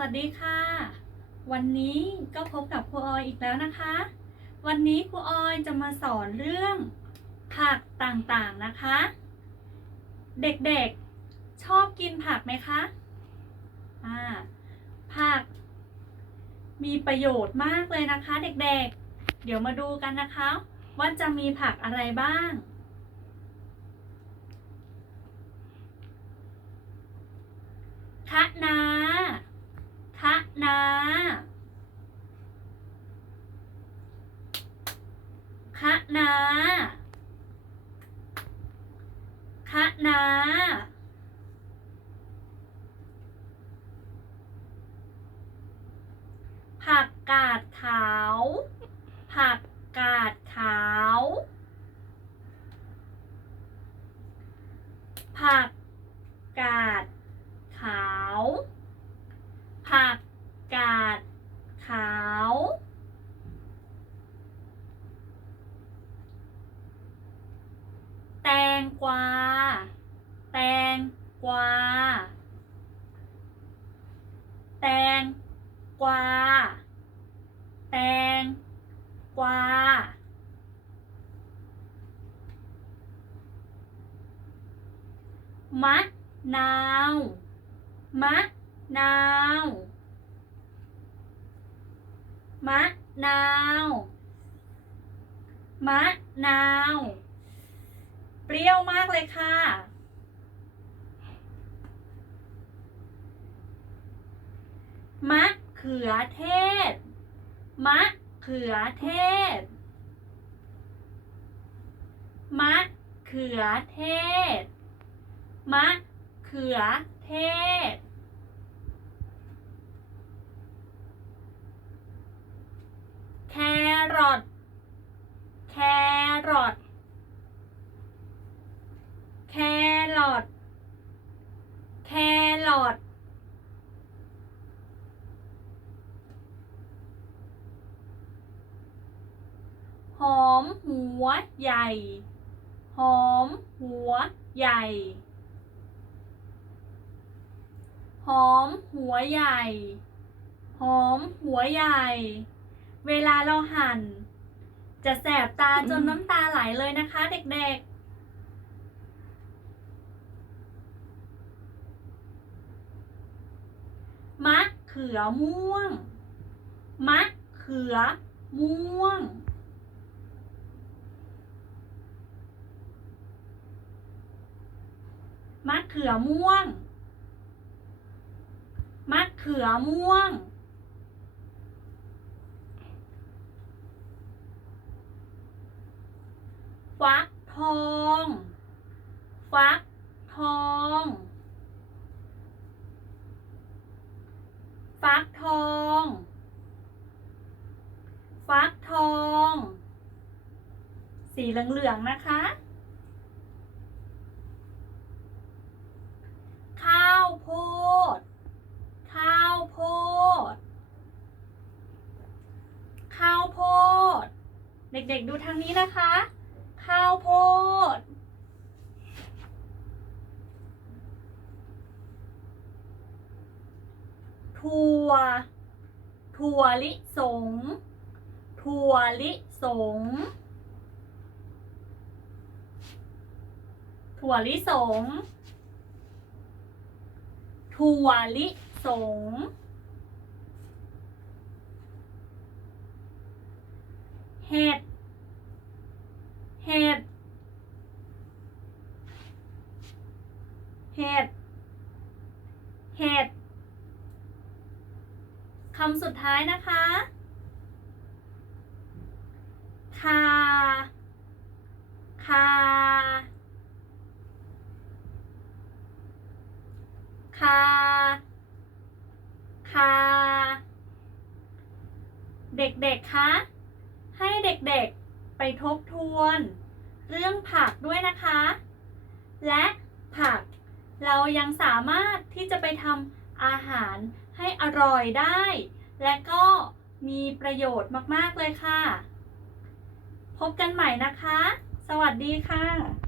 วัสดีค่ะ วันนี้ก็พบกับครูออยอีกแล้วนะคะ วันนี้ครูออยจะมาสอนเรื่องผักต่างๆนะคะ เด็กๆชอบกินผักไหมคะอ่าผัก มีประโยชน์มากเลยนะคะ เด็กๆ เดี๋ยวมาดูกันนะคะ ว่าจะมีผักอะไรบ้างคะนาคะนา คะนาคะนาผักกาดขาว ผักกาดขาว ผักกาดขาว ผักกาดขาว แต งกวา แตงกวา แตงกวา แตงกวา มะนาว มะนาว มะนาว มะนาว เปรี้ยวมากเลยค่ะ มะเขือเทศ มะเขือเทศ มะเขือเทศ มะเขือเทศ แครอท แครอท แค รอทแครอทหอมหัวใหญ่ หอมหัวใหญ่ หอมหัวใหญ่ หอมหัวใหญ่ เวลาเราหั่น จะแสบตาจนน้ำตาไหลเลยนะคะเด็กๆ มะเขือม่วง มะเขือม่วง มะเขือม่วง มะเขือม่วง ฟักทอง ฟักทอง ฟักทอง ฟักทอง สี เหลืองๆนะคะ ข้าวโพด ข้าวโพด ข้าวโพด เด็กๆดูทางนี้นะคะ ข้าวโพด ถั่ว ถั่วลิสง ถั่วลิสง ถั่วลิสง ถั่วลิสง เห็ด เห็ด เห็ด เห็ด คำสุดท้ายนะคะคาคา คาคาเด็กๆ คะ ให้เด็กๆ ไปทบทวน เรื่องผักด้วยนะคะ และผักเรายังสามารถที่จะไปทำอาหารให้อร่อยได้ และก็มีประโยชน์มากๆเลยค่ะ พบกันใหม่นะคะ สวัสดีค่ะ